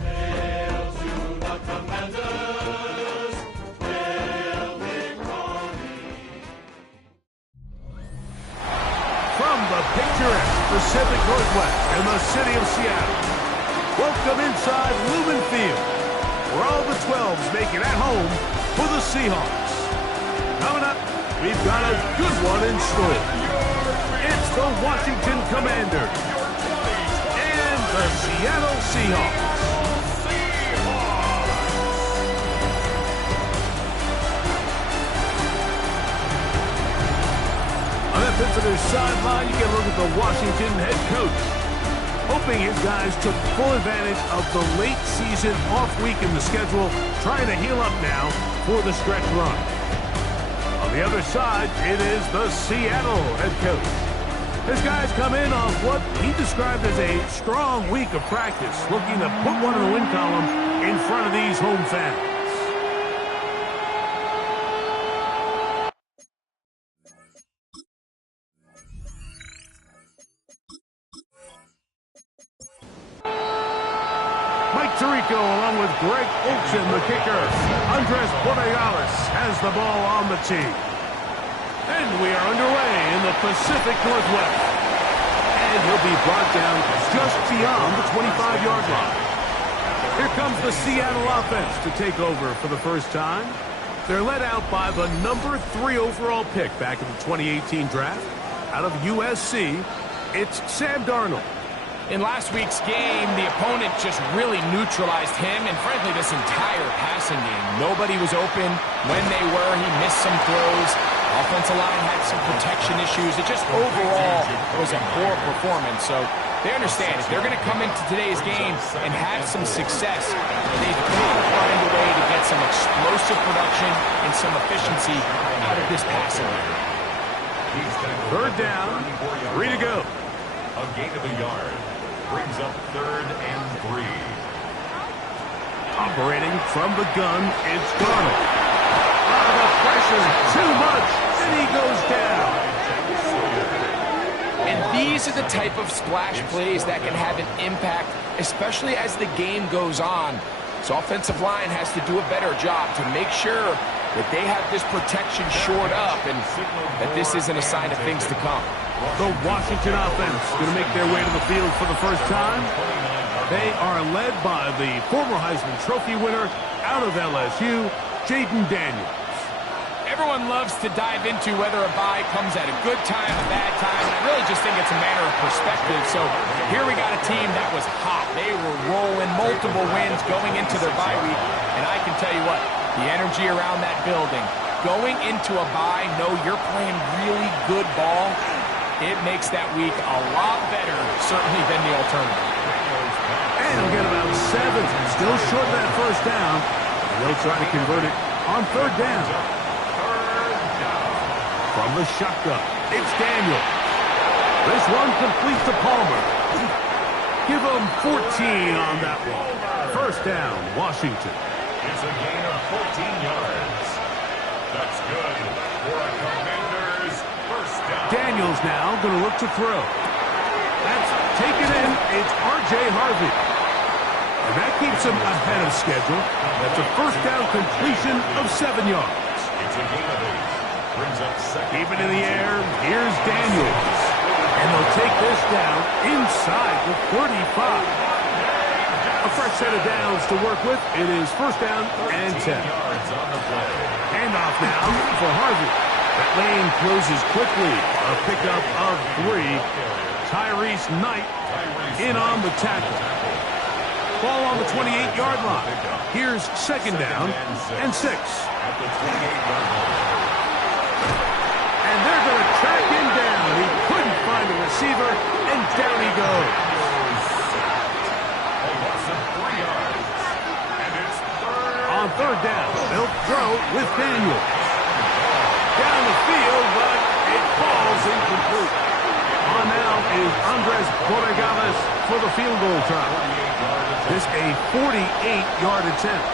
Hail to the Commanders! Hail victory! From the picturesque Pacific Northwest in the city of Seattle, welcome inside Lumen Field, where all the 12s make it at home for the Seahawks. Coming up, we've got a good one in store. It's the Washington Commanders and the Seattle Seahawks. On the visitor's sideline, you get a look at the Washington head coach, hoping his guys took full advantage of the late season off week in the schedule, trying to heal up now for the stretch run. On the other side, it is the Seattle head coach. His guys come in off what he described as a strong week of practice, looking to put one in the win column in front of these home fans. Tirico along with Greg Olsen, the kicker. Andres Borregales has the ball on the tee. And we are underway in the Pacific Northwest. And he'll be brought down just beyond the 25-yard line. Here comes the Seattle offense to take over for the first time. They're led out by the number 3 overall pick back in the 2018 draft. Out of USC, it's Sam Darnold. In last week's game, the opponent just really neutralized him and, frankly, this entire passing game. Nobody was open. When they were, he missed some throws. Offensive line had some protection issues. It just overall was a poor performance. So they understand if they're going to come into today's game and have some success, they've got to find a way to get some explosive production and some efficiency out of this passing game. Third down, 3 to go. A gain of a yard. Brings up 3rd and 3. Operating from the gun, it's Darnold. The pressure, too much, and he goes down. And these are the type of splash plays that can have an impact, especially as the game goes on. So offensive line has to do a better job to make sure that they have this protection shored up and that this isn't a sign of things to come. The Washington offense going to make their way to the field for the first time. They are led by the former Heisman Trophy winner out of LSU, Jaden Daniels. Everyone loves to dive into whether a bye comes at a good time, a bad time, and I really just think it's a matter of perspective. So here we got a team that was hot. They were rolling multiple wins going into their bye week, and I can tell you what, the energy around that building, going into a bye, know you're playing really good ball, it makes that week a lot better, certainly, than the alternative. And he'll get about 7. Still short of that first down. And they'll try to convert it on 3rd down. From the shotgun, it's Daniel. This one complete to Palmer. Give him 14 on that one. First down, Washington. It's a gain of 14 yards. That's good for a Commanders first down. Daniels now going to look to throw. That's taken in. It's R.J. Harvey. And that keeps him ahead of schedule. That's a first down completion of 7 yards. It's a gain of 8. Brings up 2nd. Even in the air, here's Daniels. And they'll take this down inside the 35. A fresh set of downs to work with. It is first down and 10. Yards on the play. Handoff now for Harvey. That lane closes quickly. A pickup of 3. Tyrese Knight in on the tackle. Ball on the 28-yard line. Here's second down and 6. At the 28-yard line. And they're going to track him down. He couldn't find a receiver, and down he goes. A loss of 3 yards. And it's 3rd. On 3rd down, they'll throw with Daniels. Down the field, but it falls incomplete. On now is Andres Borregales for the field goal try. This a 48-yard attempt.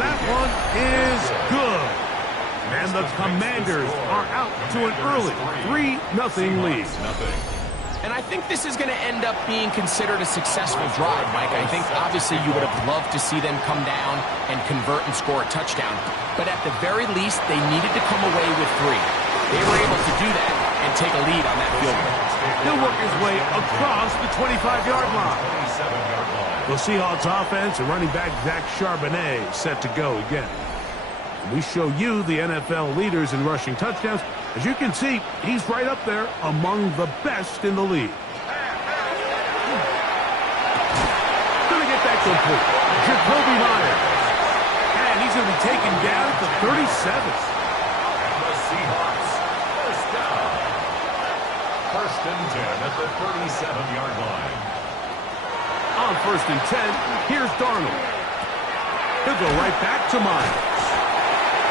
That one is good. And the Commanders are out to an early 3-0 lead. And I think this is going to end up being considered a successful drive, Mike. I think obviously you would have loved to see them come down and convert and score a touchdown. But at the very least, they needed to come away with 3. They were able to do that and take a lead on that field goal. He'll work his way across the 25-yard line. The Seahawks offense and running back Zach Charbonnet set to go again. We show you the NFL leaders in rushing touchdowns. As you can see, he's right up there among the best in the league. Gonna get that complete. Jacoby Myers. And he's going to be taken down at the 37. And the Seahawks, first down. First and 10 at the 37-yard line. On first and 10, here's Darnold. He'll go right back to Myers.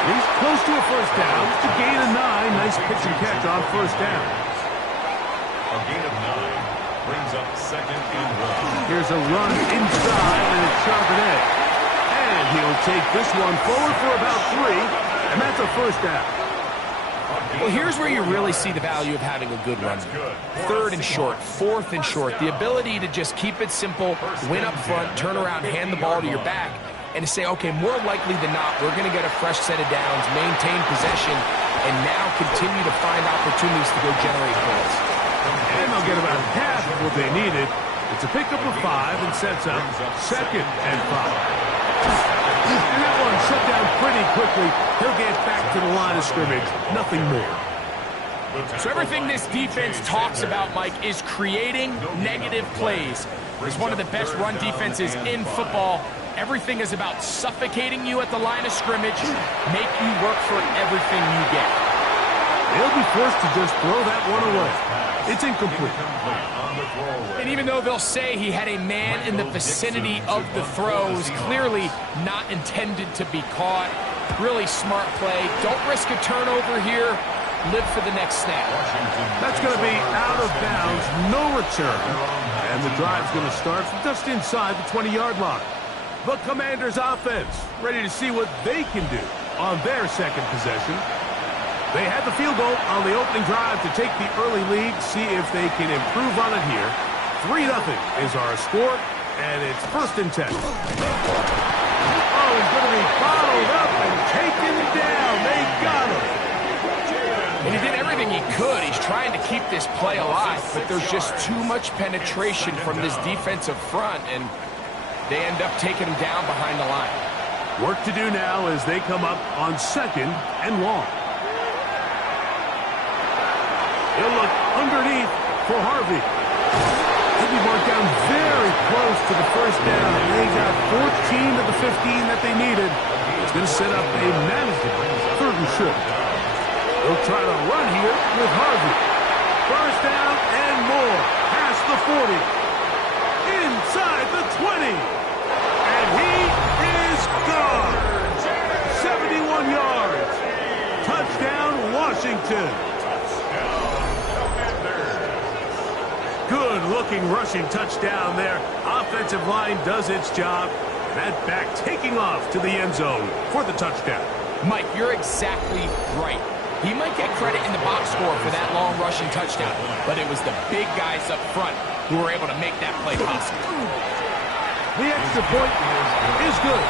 He's close to a first down. It's a gain of 9. Nice pitch and catch on first down. A gain of 9 brings up second and 1. Here's a run inside, and it's Charbonnet. And he'll take this one forward for about 3, and that's a first down. Well, here's where you really see the value of having a good run. Third and short, fourth and short. The ability to just keep it simple, win up front, turn around, hand the ball to your back, and to say, okay, more likely than not, we're going to get a fresh set of downs, maintain possession, and now continue to find opportunities to go generate points. And they'll get about half of what they needed. It's a pickup of 5 and sets up second and 5. And that one shut down pretty quickly. He'll get back to the line of scrimmage. Nothing more. So everything this defense talks about, Mike, is creating negative plays. It's one of the best run defenses in football. Everything is about suffocating you at the line of scrimmage, make you work for everything you get. They'll be forced to just throw that one away. It's incomplete. And even though they'll say he had a man in the vicinity of the throw, it was clearly not intended to be caught. Really smart play. Don't risk a turnover here. Live for the next snap. That's going to be out of bounds, no return. And the drive's going to start just inside the 20-yard line. The Commanders' offense ready to see what they can do on their second possession. They had the field goal on the opening drive to take the early lead, see if they can improve on it here. 3-0 is our score, and it's first and 10. Oh, he's going to be bottled up and taken down. They got him. And he did everything he could. He's trying to keep this play alive, but there's just too much penetration from this defensive front, and they end up taking him down behind the line. Work to do now as they come up on second and long. He'll look underneath for Harvey. He'll be marked down very close to the first down. They got 14 to the 15 that they needed. It's going to set up a manageable third and short. They'll try to run here with Harvey. First down and more. Past the 40. Inside the 20. And he is gone. 71 yards. Touchdown, Washington. Good-looking rushing touchdown there. Offensive line does its job. That back taking off to the end zone for the touchdown. Mike, you're exactly right. He might get credit in the box score for that long rushing touchdown, but it was the big guys up front who were able to make that play possible. The extra point is good,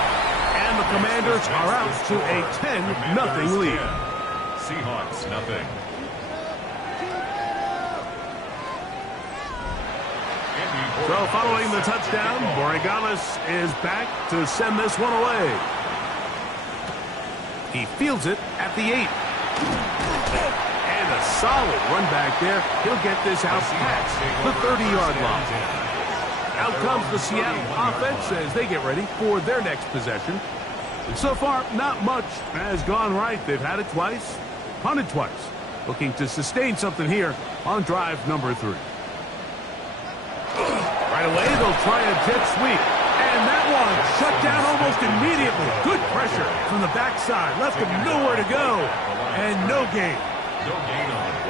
and the Commanders are out to a 10-0 lead. Seahawks, nothing. So following the touchdown, Borregales is back to send this one away. He fields it at the 8. And a solid run back there. He'll get this out past the 30-yard line. Out comes the Seattle offense as they get ready for their next possession. And so far, not much has gone right. They've had it twice, punted twice. Looking to sustain something here on drive number 3. Right away, they'll try a jet sweep. And that one shut down almost immediately. Good pressure from the backside. Left him nowhere to go. And no gain.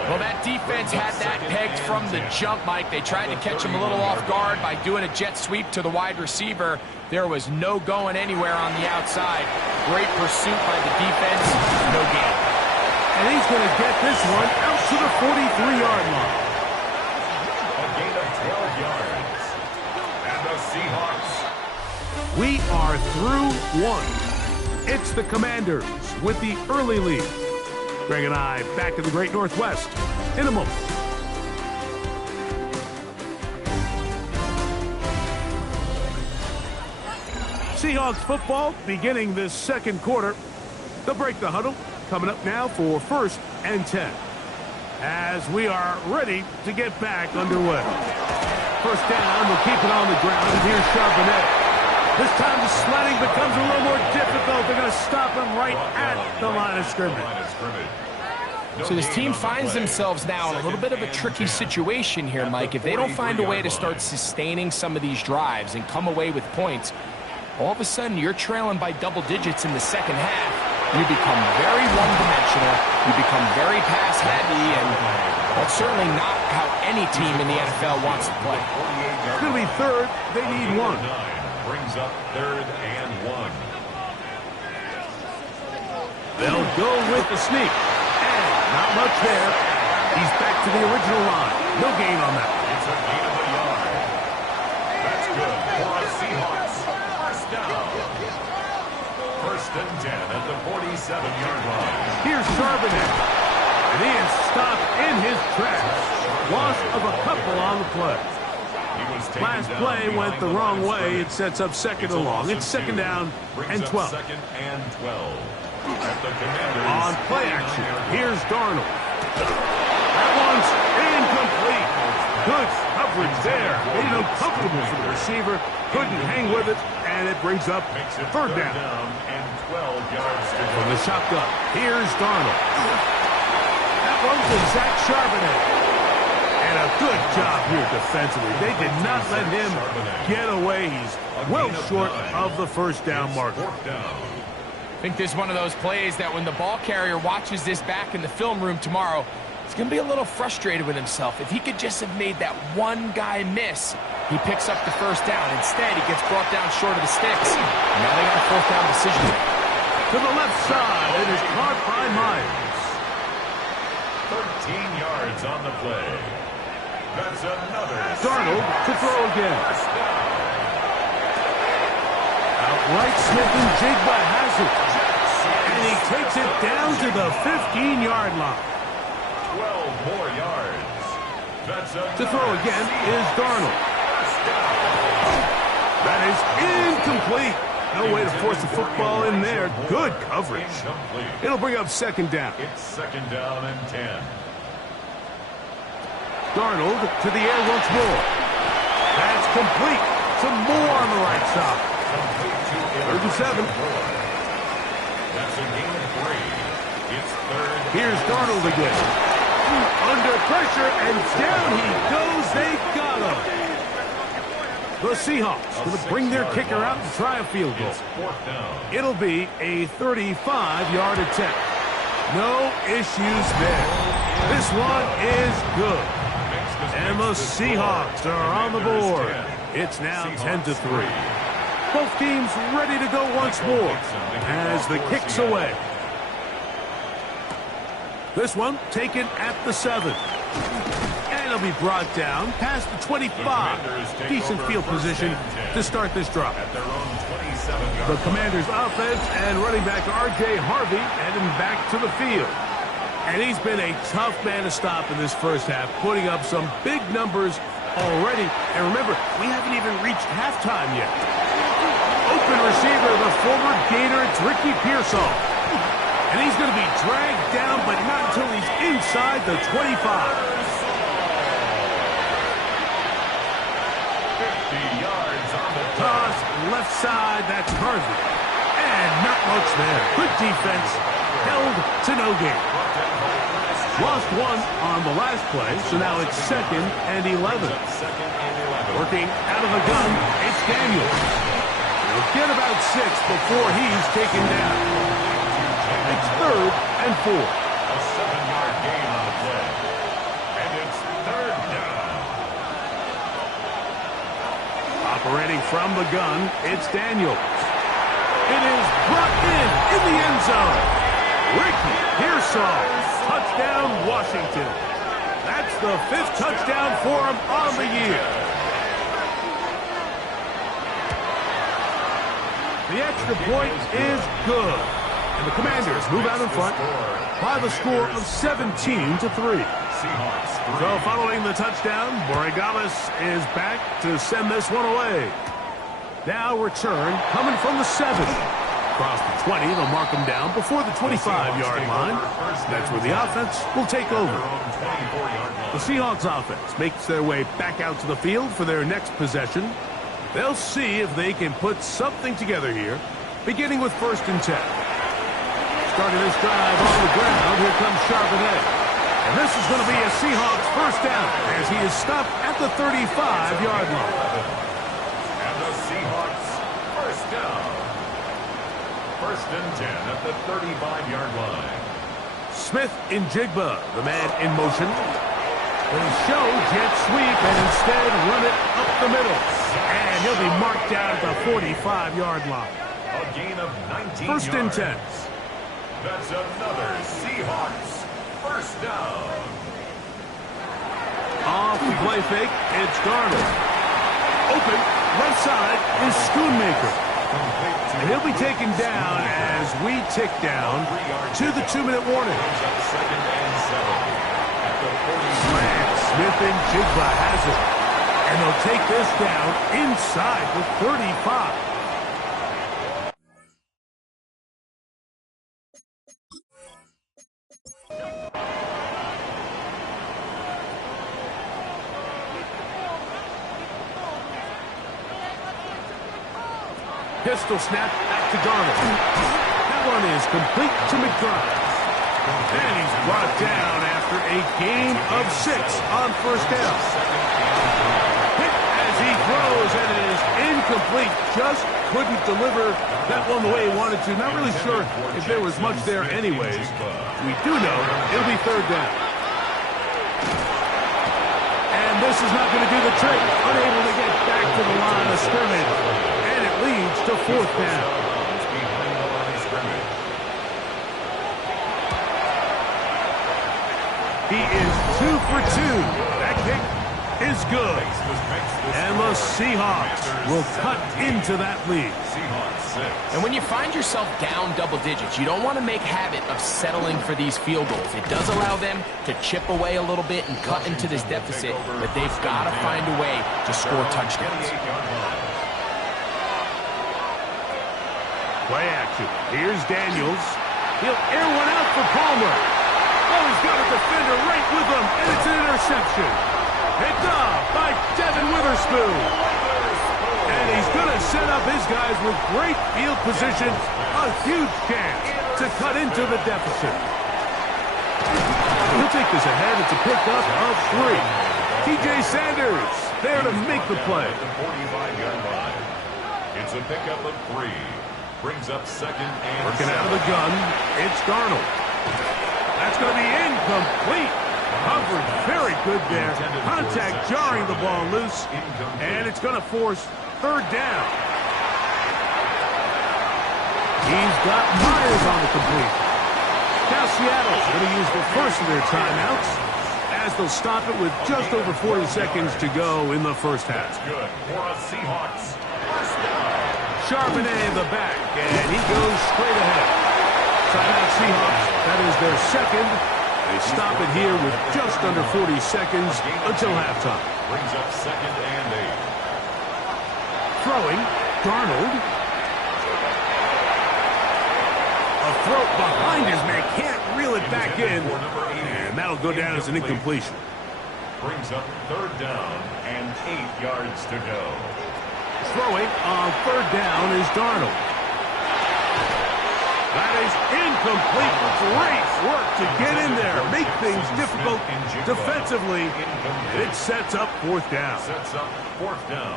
Well, that defense had that pegged from the jump, Mike. They tried to catch him a little off guard by doing a jet sweep to the wide receiver. There was no going anywhere on the outside. Great pursuit by the defense. No gain. And he's going to get this one out to the 43-yard line. Seahawks. We are through one. It's the Commanders with the early lead. Greg and I back in the Great Northwest in a moment. Seahawks football beginning this second quarter. They'll break the huddle. Coming up now for 1st and 10. As we are ready to get back underway. First down, we'll keep it on the ground, and here's Charbonnet. This time the sledding becomes a little more difficult. They're going to stop him right at the line of scrimmage. So this team finds themselves now in a little bit of a tricky situation here, Mike. If they don't find a way to start sustaining some of these drives and come away with points, all of a sudden you're trailing by double digits in the second half. You become very one-dimensional. You become very pass-heavy, and that's certainly not how any team in the NFL wants to play. It's going to be third. They need one. Brings up 3rd and 1. They'll go with the sneak. And not much there. He's back to the original line. No gain on that. It's a gain of a yard. That's good for a Seahawks. First down. 1st and 10 at the 47-yard line. Here's Charbonnet. And he is stopped in his tracks. Loss of a couple on the play. Last play went the wrong way. It sets up 2nd and long. It's 2nd down and 12. 2nd and 12. At the Commanders. On play action, here's Darnold. That one's incomplete. Good coverage there. Made it uncomfortable for the receiver. Couldn't hang with it, and it brings up 3rd down. And 12 yards to go. From the shotgun, here's Darnold. That one's to Zach Charbonnet. And a good job here defensively. They did not let him get away. He's well short of the 1st down marker. I think this is one of those plays that when the ball carrier watches this back in the film room tomorrow, he's going to be a little frustrated with himself. If he could just have made that one guy miss, he picks up the 1st down. Instead, he gets brought down short of the sticks. And now they got a 4th down decision. To the left side, it is caught by Myers. 13 yards on the play. That's another. Darnold to throw again. Outright Smith and Jigba has it. And he takes it down to the 15-yard line. 12 more yards. That's to throw again is Darnold. That is incomplete. No way to force the football in there. Good coverage. It'll bring up 2nd down. It's 2nd down and 10. Darnold to the air once more. That's complete. Some more on the right side. 37. That's a gain of 3. It's 3rd. Here's Darnold again. Under pressure, and down he goes. They got him. The Seahawks going to bring their kicker out and try a field goal. It's 4th down. It'll be a 35-yard attempt. No issues there. This one is good. And the Seahawks are on the board. It's now 10-3. Both teams ready to go once more as the kick's away. This one taken at the 7. And it'll be brought down past the 25. Decent field position to start this drive. The Commanders' offense and running back R.J. Harvey heading back to the field. And he's been a tough man to stop in this first half, putting up some big numbers already. And remember, we haven't even reached halftime yet. Open receiver, the former Gator, it's Ricky Pearsall. And he's going to be dragged down, but not until he's inside the 25. 50 yards on the Toss left side, that's Harvey. And not much there. Good defense, held to no gain. Lost one on the last play, so now it's 2nd and 11. Working out of the gun, it's Daniels. He'll get about 6 before he's taken down. It's 3rd and 4. A 7-yard gain on the play. And it's 3rd down. Operating from the gun, it's Daniels. It is brought in the end zone. Ricky Pearsall. Touchdown, Washington. That's the 5th touchdown for him on the year. The extra point is good. And the Commanders move out in front by the score of 17-3. So following the touchdown, Borregales is back to send this one away. Now return coming from the 7. Across the 20, they'll mark them down before the 25-yard line. That's where the offense will take over. The Seahawks offense makes their way back out to the field for their next possession. They'll see if they can put something together here, beginning with 1st and 10. Starting this drive on the ground, here comes Charbonnet. And this is going to be a Seahawks first down as he is stopped at the 35-yard line. And the Seahawks first down. 1st and 10 at the 35-yard line. Smith in Jigba, the man in motion. They show jet sweep and instead run it up the middle. And he'll be marked down at the 45-yard line. A gain of 19 1st and yards. 10. That's another Seahawks first down. Off the play fake, it's Darnold. Open, right side is Schoonmaker. And he'll be taken down as we tick down to the 2-minute warning. Second and 7 at the 40. Smith and Jigba has it. And they'll take this down inside the 35. Pistol snap back to Darnold. That one is complete to McBride. And he's brought down after a gain of 6 on 1st down. Hit as he throws, and it is incomplete. Just couldn't deliver that one the way he wanted to. Not really sure if there was much there anyways. We do know it'll be 3rd down. And this is not going to do the trick. Unable to get back to the line of scrimmage. And it leads to 4th down. He is 2 for 2. That kick is good. And the Seahawks will cut into that lead. And when you find yourself down double digits, you don't want to make habit of settling for these field goals. It does allow them to chip away a little bit and cut into this deficit, but they've got to find a way to score touchdowns. Play action. Here's Daniels. He'll air one out for Palmer. Oh, he's got a defender right with him, and it's an interception. Picked off by Devin Witherspoon. And he's going to set up his guys with great field position. A huge chance to cut into the deficit. He'll take this ahead. It's a pickup of 3. TJ Sanders there to make the play. The 45-yard line. It's a pickup of 3. Brings up 2nd and Working out of the gun, it's Darnold. That's going to be incomplete. Coverage very good there. Contact jarring the ball loose. And it's going to force 3rd down. He's got Myers on the complete. Now Seattle's going to use the first of their timeouts as they'll stop it with just over 40 seconds to go in the first half. good for a Seahawks first down. Charbonnet in the back, and he goes straight ahead. Timeout Seahawks, that is their 2nd. They stop it here with just under 40 seconds until halftime. Brings up 2nd and 8. Throwing, Darnold. A throw behind his man, can't reel it back in. And that'll go down as an incompletion. Brings up 3rd down and 8 yards to go. Throwing on 3rd down is Darnold. That is incomplete. Great work to get in there. Make things difficult defensively. It sets up 4th down. Sets up 4th down.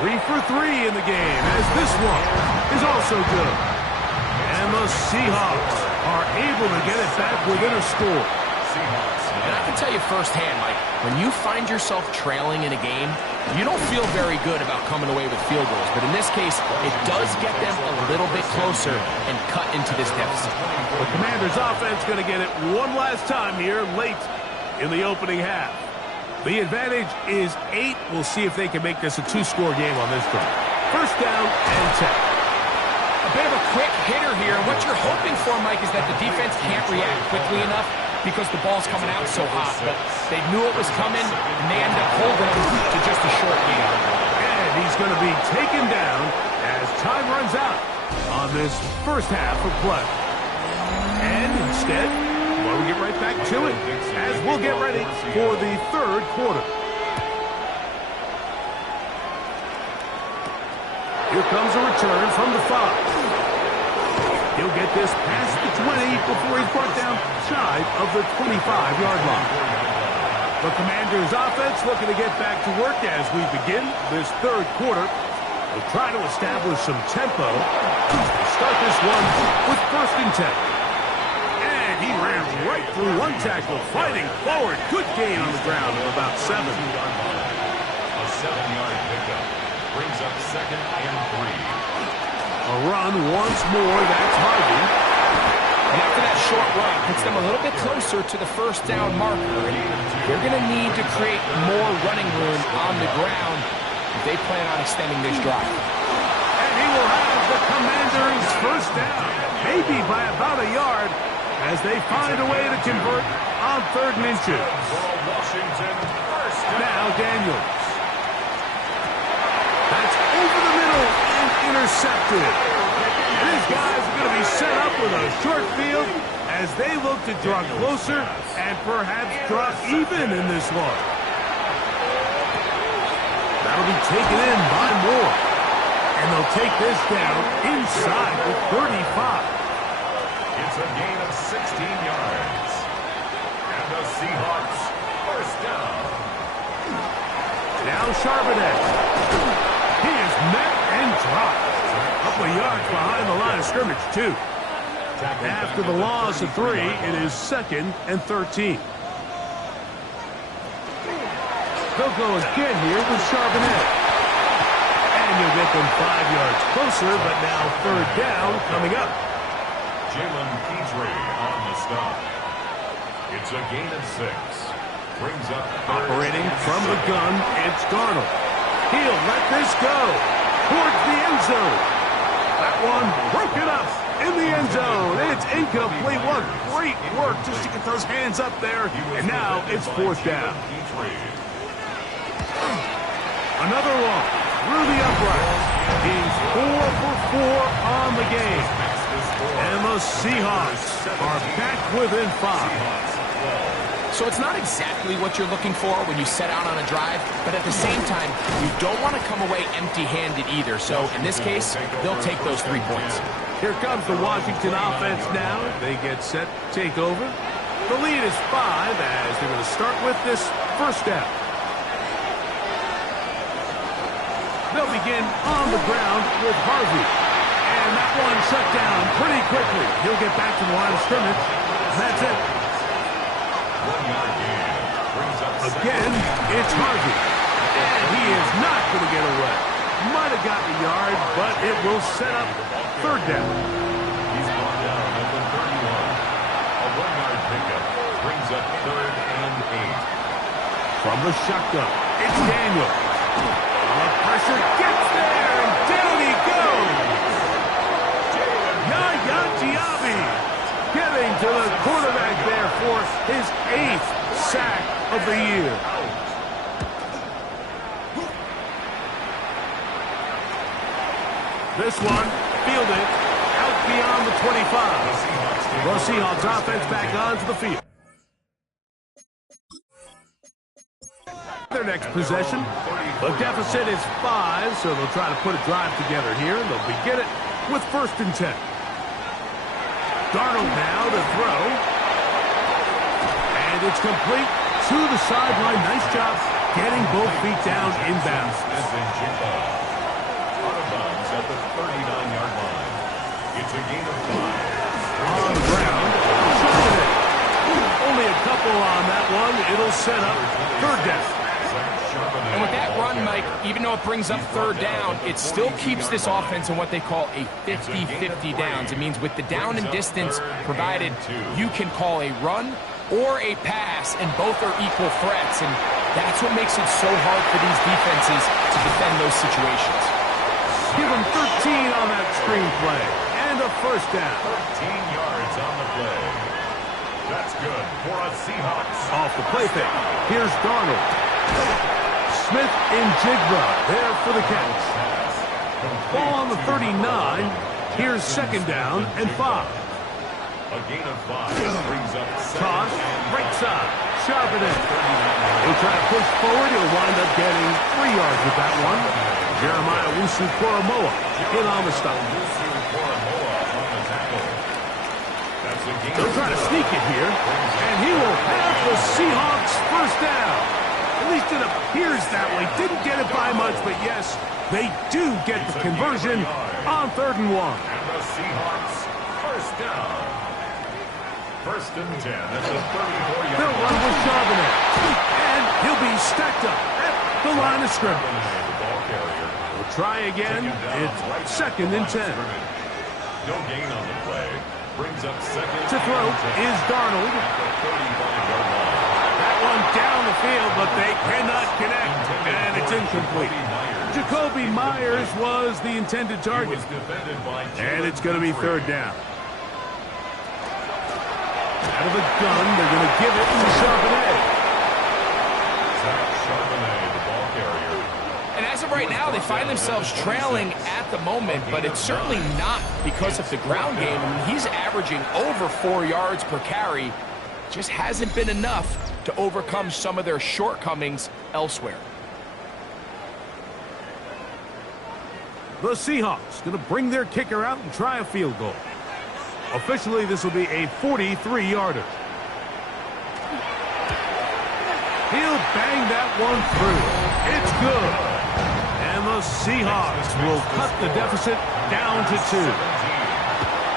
3 for 3 in the game, as this one is also good. And the Seahawks are able to get it back within a score. And I can tell you firsthand, like, when you find yourself trailing in a game, you don't feel very good about coming away with field goals. But in this case, it does get them a little bit closer and cut into this deficit. The Commanders' offense going to get it one last time here late in the opening half. The advantage is 8. We'll see if they can make this a 2-score game on this drive. first down and 10. A bit of a quick hitter here. What you're hoping for, Mike, is that the defense can't react quickly enough because the ball's coming out so hot. But they knew it was coming, and they end up holding him to just a short gain. And he's going to be taken down as time runs out on this first half of play. And instead, well, we get right back to it as we'll get ready for the third quarter. Here comes a return from the 5. He'll get this past the 20 before he's brought down shy of the 25-yard line. The Commanders' offense looking to get back to work as we begin this third quarter. They'll try to establish some tempo. Start this one with first and 10. And he ran right through one tackle, fighting forward. Good gain on the ground of about 7. A 7-yard pickup brings up second and 3. A run once more, that's Harvey. And after that short run, puts them a little bit closer to the first down marker. And they're going to need to create more running room on the ground if they plan on extending this drive. And he will have the Commanders' first down, maybe by about a yard, as they find a way to convert on 3rd and inches. Washington, first down. Now Daniels. That's over the middle and intercepted. And his guys are going to be set up with a short field as they look to draw closer and perhaps draw even in this one. That'll be taken in by Moore. And they'll take this down inside the 35. It's a gain of 16 yards. And the Seahawks, first down. Now Charbonnet. He is met and dropped. A couple of yards behind the line of scrimmage, too. After the loss of 3, it is 2nd and 13. They'll go again here with Charbonnet. And you'll get them 5 yards closer, but now 3rd down coming up. Jalen Petrie on the stop. It's a gain of 6. Brings up Operating from the gun, it's Darnold. He'll let this go towards the end zone. That one broken up in the end zone. It's incomplete. What great work just to get those hands up there. And now it's 4th down. Another one through the upright. He's 4 for 4 on the game. And the Seahawks are back within 5. So it's not exactly what you're looking for when you set out on a drive, but at the same time, you don't want to come away empty-handed either. So in this case, they'll take those 3 points. Here comes the Washington offense now. They get set to take over. The lead is 5 as they're going to start with this first down. They'll begin on the ground with Harvey. And that one shut down pretty quickly. He'll get back to the line of scrimmage. That's it. 1-yard gain. Brings up Again, it's Harvey. And he is not going to get away. Might have gotten a yard, but it will set up 3rd down. He's brought down at the 31. A 1-yard pickup brings up 3rd and 8. From the shotgun, it's Daniel. The pressure gets there, and down he goes. Yaya Diaby getting to the quarterback there for his 8th sack of the year. This one fielded out beyond the 25. The Seahawks offense back onto the field. Their next possession, the deficit is 5, so they'll try to put a drive together here. They'll begin it with 1st and 10. Darnold now to throw. And it's complete to the sideline. Nice job getting both feet down inbounds. Out of bounds at the 39-yard line. It's a gain of 5. On the ground, only a couple on that one. It'll set up 3rd down. And with that run, Mike, even though it brings up 3rd down, it still keeps this offense in what they call a 50-50 downs. It means with the down and distance provided, you can call a run or a pass, and both are equal threats. And that's what makes it so hard for these defenses to defend those situations. give him 13 on that screenplay. And a first down. 13 yards on the play. That's good for a Seahawks. Off the play fake. Here's Darnold. Smith and Jigba there for the catch. Ball on the 39. Here's second down and 5. A gain of 5 brings up Toss, second. right side, sharp it in. He'll try to push forward. He'll wind up getting 3 yards with that one. Jeremiah Wusu-Koromoa in on the stop. They'll try to sneak it here, and he will have the Seahawks first down. At least it appears that way. Didn't get it by much, but yes, they do get the conversion on 3rd and 1. And the Seahawks first down. 1st and 10 at the 34-yard They'll run with Charbonnet, and he'll be stacked up at the line of scrimmage. We'll try again. It's 2nd and 10. No gain on the play. Brings up second. To throw is Darnold. That one down the field, but they cannot connect, and it's incomplete. Jacoby Myers was the intended target, and it's going to be 3rd down. Out of the gun, they're going to give it to Charbonnet. Charbonnet, the ball carrier. And as of right now, they find themselves trailing at the moment, but it's certainly not because of the ground game. I mean, he's averaging over 4 yards per carry. Just hasn't been enough to overcome some of their shortcomings elsewhere. The Seahawks going to bring their kicker out and try a field goal. Officially, this will be a 43-yarder. He'll bang that one through. It's good. And the Seahawks will cut the deficit down to 2.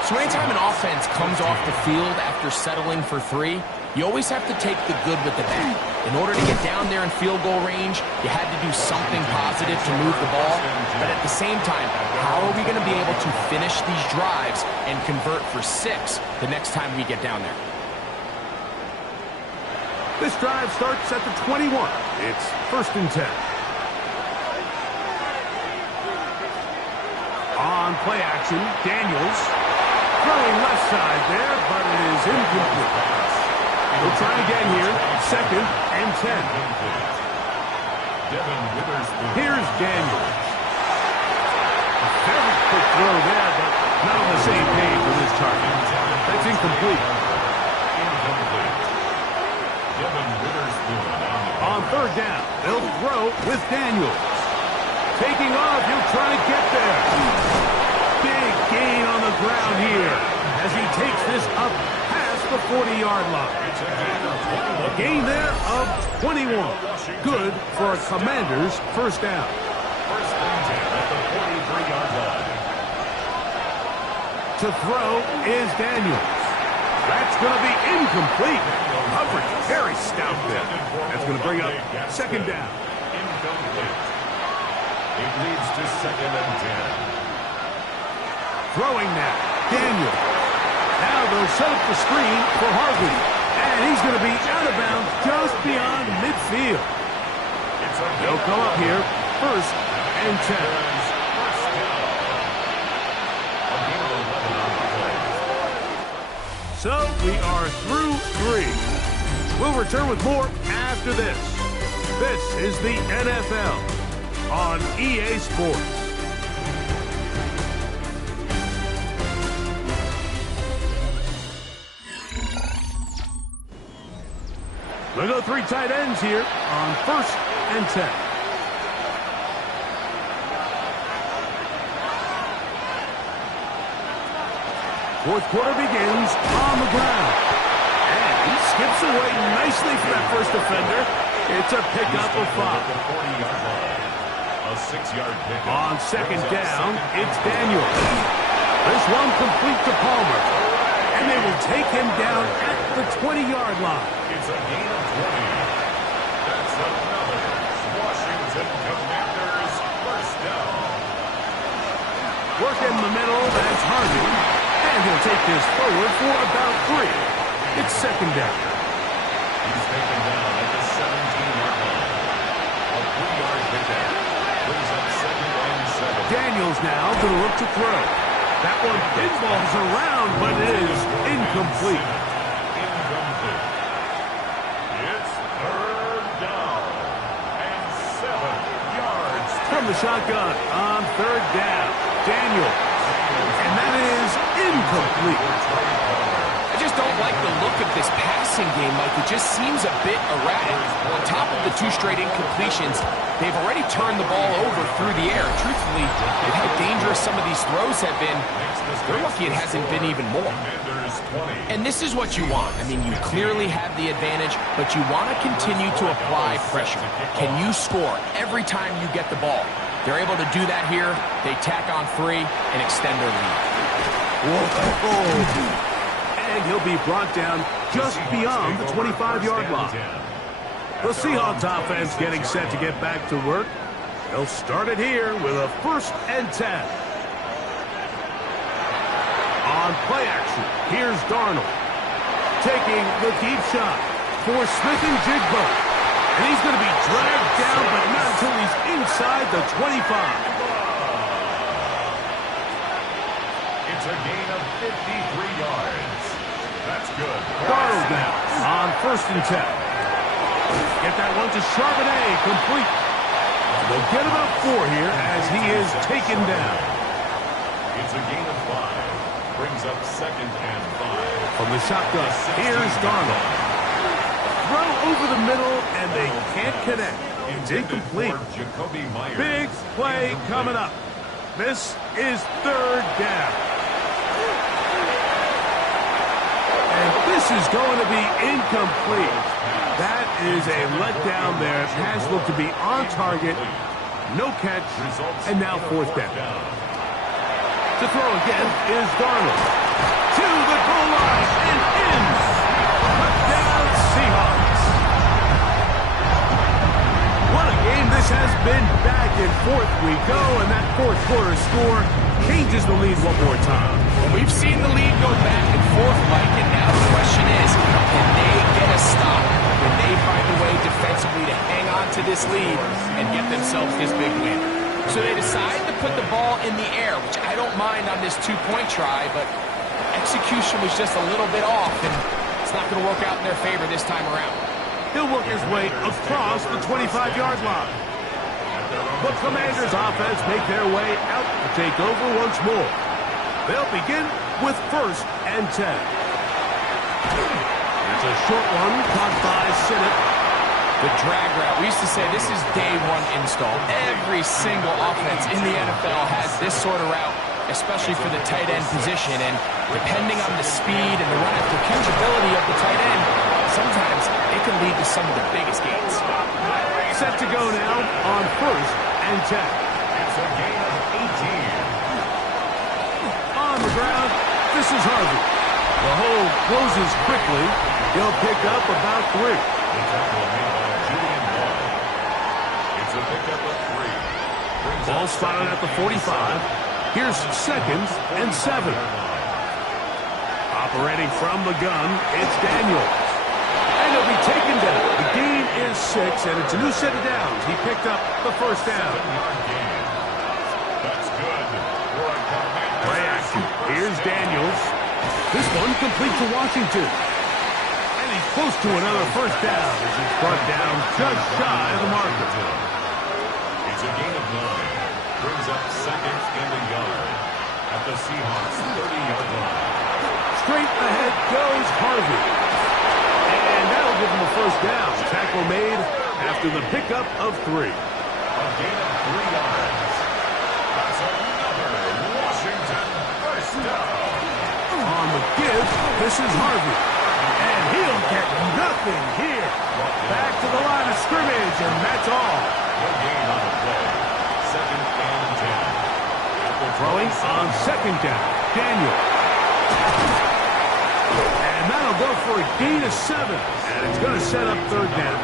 So anytime an offense comes off the field after settling for 3, you always have to take the good with the bad. In order to get down there in field goal range, you had to do something positive to move the ball. But at the same time, how are we going to be able to finish these drives and convert for 6 the next time we get down there? This drive starts at the 21. It's 1st and 10. On play action, Daniels throwing left side there, but it is incomplete. We'll try again here, 2nd and 10. Here's Daniels. A very quick throw there, but not on the same page with his target. That's incomplete. On 3rd down, they'll throw with Daniels. Taking off, he'll try to get there. Big gain on the ground here as he takes this up past the 40-yard line. A gain there of 21. Good for a Commander's first down. 1st and 10 at the 43-yard line. To throw is Daniels. That's going to be incomplete. Coverage very stout there. That's going to bring up 2nd down. Incomplete. It leads to 2nd and 10. Throwing now, Daniels. Now they'll set up the screen for Harvey. And he's going to be out of bounds just beyond midfield. They'll come up here, 1st and 10. So we are through 3. We'll return with more after this. This is the NFL on EA Sports. We'll go 3 tight ends here on 1st and 10. Fourth quarter begins on the ground. And he skips away nicely for that first defender. It's a pickup of 5. A 6-yard pickup. On 2nd down, it's Daniels. This one complete to Palmer. And they will take him down at the 20-yard line. It's a gain of 20. That's another Washington Commanders first down. Work in the middle, that's Harvey. And he'll take this forward for about 3. It's 2nd down. He's taken down at the 17-yard line. A 3-yard pickup brings up 2nd and 7. Daniels now going to look to throw. That one pinballs around, but it is incomplete. Incomplete. It's third down and 7 yards. From the shotgun on third down, Daniels. And that is incomplete. I just don't like the look of this passing game, Mike. It just seems a bit erratic. On top of the 2 straight incompletions, they've already turned the ball over through the air. Truthfully, with how dangerous some of these throws have been, they're lucky it hasn't been even more. And this is what you want. I mean, you clearly have the advantage, but you want to continue to apply pressure. Can you score every time you get the ball? They're able to do that here. They tack on 3 and extend their lead. Whoa. And he'll be brought down just beyond the 25-yard line. The Seahawks offense getting set to get back to work. They'll start it here with a 1st and 10. On play action, here's Darnold. Taking the deep shot for Smith and Jigbo. And he's going to be dragged down, but not until he's inside the 25. It's a gain of 53 yards. That's good. Darnold now on 1st and 10. Get that one to Charbonnet, complete. They'll get about 4 here as he is taken down. It's a gain of 5. Brings up 2nd and 5. From the shotgun, here's Darnold. Throw over the middle, and they can't connect. It's incomplete. Big play coming up. This is 3rd down. And this is going to be incomplete. That is a letdown there. Pass looked to be on target. No catch. And now 4th down. To throw again is Darnold. To the goal line and in. Touchdown Seahawks. What a game this has been. Back and forth we go. And that 4th quarter score changes the lead one more time. We've seen the lead go back and forth, Mike, and now the question is, can they get a stop? Can they find a way defensively to hang on to this lead and get themselves this big win? So they decide to put the ball in the air, which I don't mind on this 2-point try, but execution was just a little bit off, and it's not going to work out in their favor this time around. He'll work his way across the 25-yard line. The Commanders' offense make their way out to take over once more. They'll begin with 1st and 10. It's a short one caught by Sinnott. The drag route. We used to say this is day 1 install. Every single offense in the NFL has this sort of route, especially for the tight end position. And depending on the speed and the run-after catchability of the tight end, sometimes it can lead to some of the biggest gains. Set to go now on 1st and 10. It's a gain of 18. On the ground, this is Harvey. The hole closes quickly. He'll pick up about 3. The tackle made by Julian Boyd. It's a pickup of 3. Ball spotted at the 45. Here's 2nd and 7. Operating from the gun, it's Daniels. And he'll be taken down. The gain is 6, and it's a new set of downs. He picked up the 1st down. That's good. Play action. Here's Daniels. This one complete to Washington. And he's close to another 1st down as he's brought down just shy of the marker. It's a gain of 9. Brings up 2nd and a yard at the Seahawks 30-yard line. Straight ahead goes Harvey. And that'll give him a 1st down. Tackle made after the pickup of 3. A gain of 3 yards. That's another Washington 1st down. On the give, this is Harvey. And he'll get nothing here. Back to the line of scrimmage, and that's all. No gain on the play. 2nd and 10. Throwing on 2nd down. Daniel. And that'll go for a gain of 7. And it's going to set up 3rd down.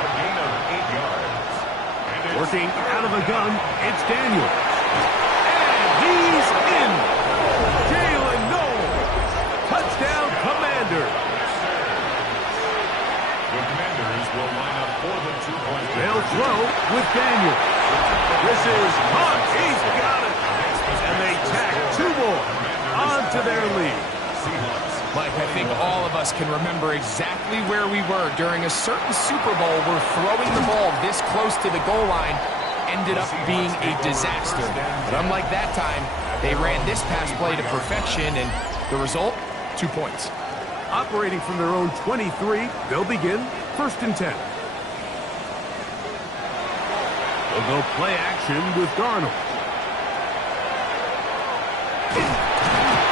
A gain of 8 yards. Working out of the gun, it's Daniel. And he's in. Jalen Knowles. Touchdown, Commanders. The Commanders will line up for the 2-point. They'll throw with Daniel. This is caught. He's got it. And they tack 2 more onto their lead. Mike, I think all of us can remember exactly where we were during a certain Super Bowl where throwing the ball this close to the goal line ended up being a disaster. But unlike that time, they ran this pass play to perfection, and the result, 2 points. Operating from their own 23, they'll begin 1st and 10. They'll go play action with Darnold.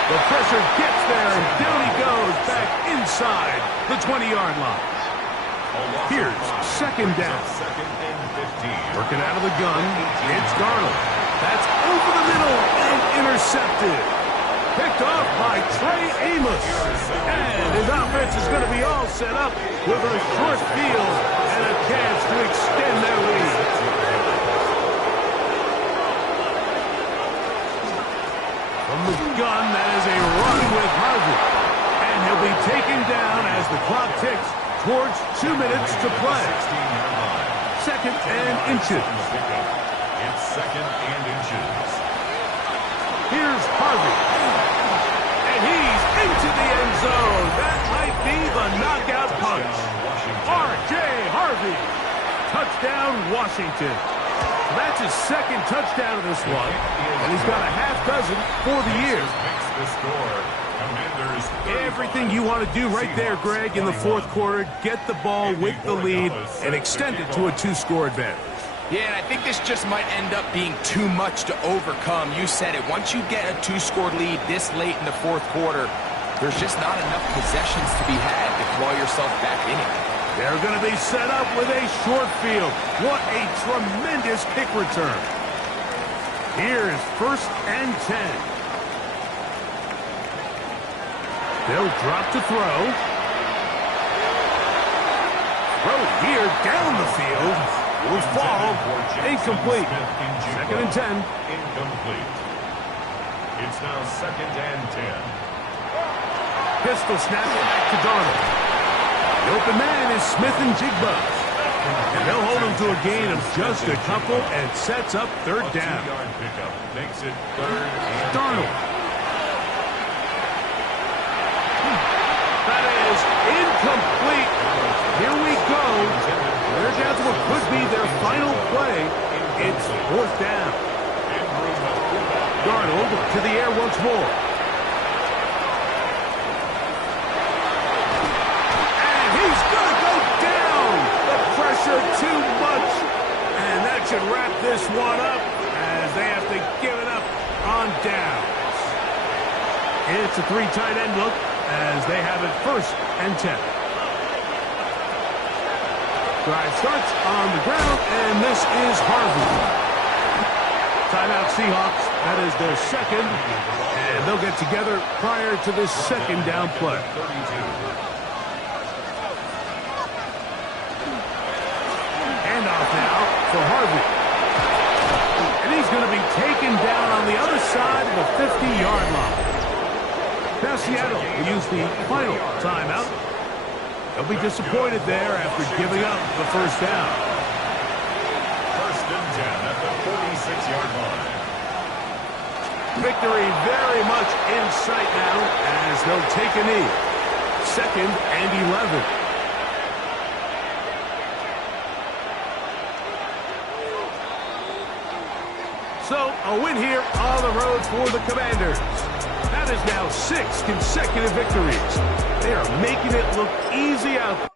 The pressure gets there, and down he goes back inside the 20-yard line. Here's 2nd down. Working out of the gun, it's Darnold. That's over the middle and intercepted. Picked off by Trey Amos. And his offense is going to be all set up with a short field and a chance to extend their lead. From the gun, that is a run with Harvey. And he'll be taken down as the clock ticks towards 2 minutes to play. 2nd and inches. It's 2nd and inches. Here's Harvey. And he's into the end zone. That might be the knockout punch. R.J. Harvey. Touchdown, Washington. That's his 2nd touchdown of this one, and he's got a half dozen for the year. Everything you want to do right there, Greg, in the 4th quarter, get the ball with the lead and extend it to a 2-score advantage. Yeah, and I think this just might end up being too much to overcome. You said it. Once you get a 2-score lead this late in the 4th quarter, there's just not enough possessions to be had to claw yourself back in it. They're going to be set up with a short field. What a tremendous kick return. Here's 1st and 10. They'll drop to throw. Throw here down the field. Will fall. Incomplete. 2nd and 10. Incomplete. It's now 2nd and 10. Pistol snap back to Darnold. The open man is Smith and Jigba. And they'll hold him to a gain of just a couple and sets up 3rd down. 2-yard pickup makes it 3rd and Darnold. That is incomplete. Here we go. They're down to what could be their final play. It's 4th down. Darnold to the air once more. Too much, and that should wrap this one up as they have to give it up on downs. It's a 3 tight end look as they have it 1st and 10. Drive starts on the ground, and this is Harvey. Timeout Seahawks. That is their 2nd, and they'll get together prior to this 2nd down play. Handoff now for Harvey. And he's going to be taken down on the other side of the 50-yard line. Now Seattle will use the final timeout. They'll be disappointed there after giving up the 1st down. 1st and 10 at the 46-yard line. Victory very much in sight now as they'll take a knee. 2nd and 11. So, a win here on the road for the Commanders. That is now 6 consecutive victories. They are making it look easy out there.